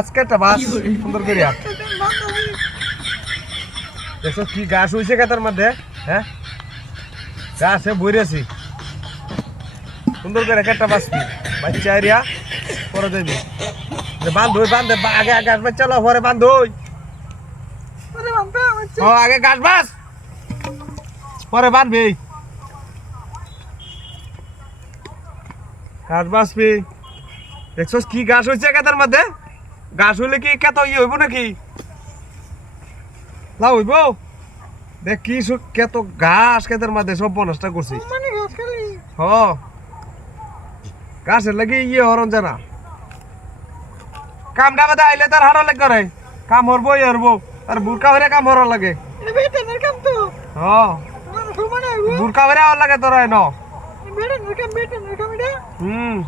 আজকে একটা বাস সুন্দর করে আট দেখছ কি গাছ হয়েছে খেতার মধ্যে? হ্যাঁ? গাছে বইরেছি। সুন্দর করে একটা বাস কি বাচ্চা এরিয়া পরে দেবি বান্ধই বান্ধে বা- আগে আগে আসবে চলো পরে বান্ধই ও আগে গাছ বাস। পরে বাঁধবি। গাছ বাসবি। দেখছস কি গাছ হয়েছে কেতার মধ্যে? গাছ হইলে কি কেত ইয়ে হইব নাকি? লাভ হইব। দেখ কি কেত ঘাস কেতার মধ্যে সব বনসটা করছি। হ। গাছের লাগি ইয়ে হরণ জানা। কামটা বাদা আইলে তার হাড়া লাগ করে। কাম হরবো ইয়ে হরবো। আর বুরকা হরে কাম হরার লাগে। হ। বুরকা হরে হওয়ার লাগে তোর ন। হুম।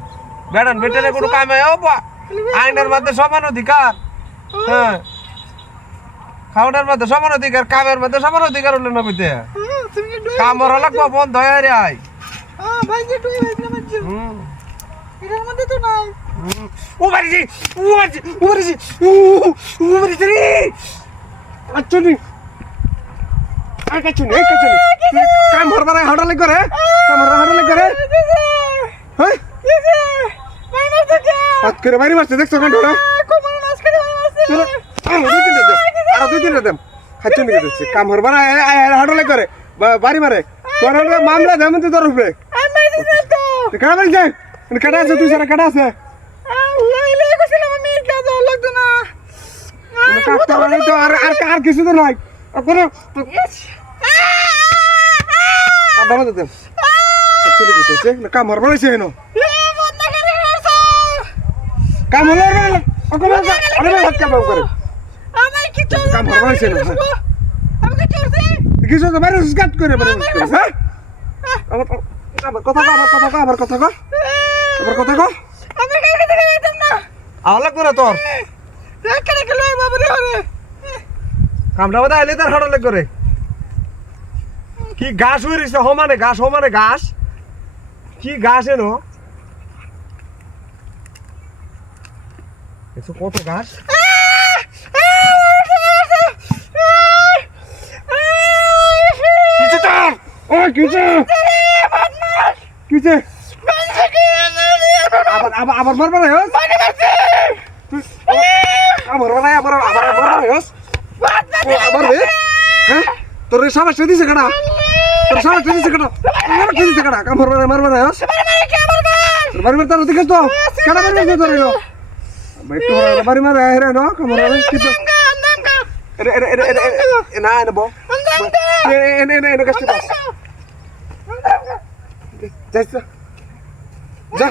বেড়ান বেটেনে কোনো কামে বা আইনের মধ্যে সমান অধিকার। হ্যাঁ। খাওয়ানোর মধ্যে সমান অধিকার কামের মধ্যে সমান অধিকার হলে নবীতে। কাম হরা লাগবো বন্ধ হয়ে রে আই হুম। হুম। ও বাড়িছি ও বাড়িছি ও বাড়িছি ও ও বাড়িছি রে আচ্ছা নি আর কাছু নি কাছু নি কাম হরবার হাড়া লাগ করে কাম হরবার হাড়া লাগ করে হ্যাঁ হাত করে বাড়ি মারছে দেখছ কান্ড না চলো আরও দুই তিনটা দেম আরও দুই তিনটা দেম খাচ্ছ নিকে দিচ্ছে কাম হরবার হাড়া লাগ করে। বাড়ি মারে। তোর মামলা দেম তুই তোর উপরে। কাটা বাড়ি যাই কাটা আছে তুই সারা কাটা আছে। কোনো তো আর কিছু তো আর কোনো আবার মতো দেম খাচ্ছ কাম হরবার হয়েছে হেন কাম হলো রে ওখানে আরে কাম করে। কাম হরবার হয়েছে না কিছু তো বাইরে কাট করে বাইরে হ্যাঁ? কথা কো কথা কো কথা কো কথা কো আওলা করে তোর। কামটা বাদা আইলে তার হাড়লে করে কি ঘাস হয়ে রয়েছে সমানে ঘাস সমানে ঘাস কি ঘাস এনো? দেখছ কত কিছে আবার আবার আবার আবার হ্যাঁ? তোর সমস্যা দিছে কেডা? তোর সমস্যা দিছে কেডা? আমার কি দিছে কেডা? কাম মারবা না মারবা না হস তোর বাড়ি মারতে না দিকে তো। কেডা বাড়ি তোর তো বাড়ি মারে রে না কাম মারবা কি তো এরে এরে এরে এরে এরে না এনে বো এনে এনে এনে কাছে বাস যাইছ যা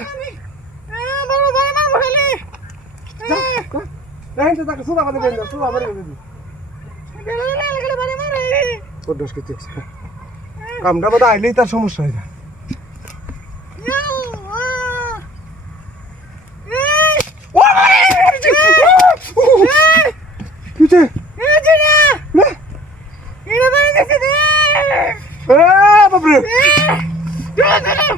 কামটা বাদা আইলেই তার সমস্যা হয়ে যায় どうす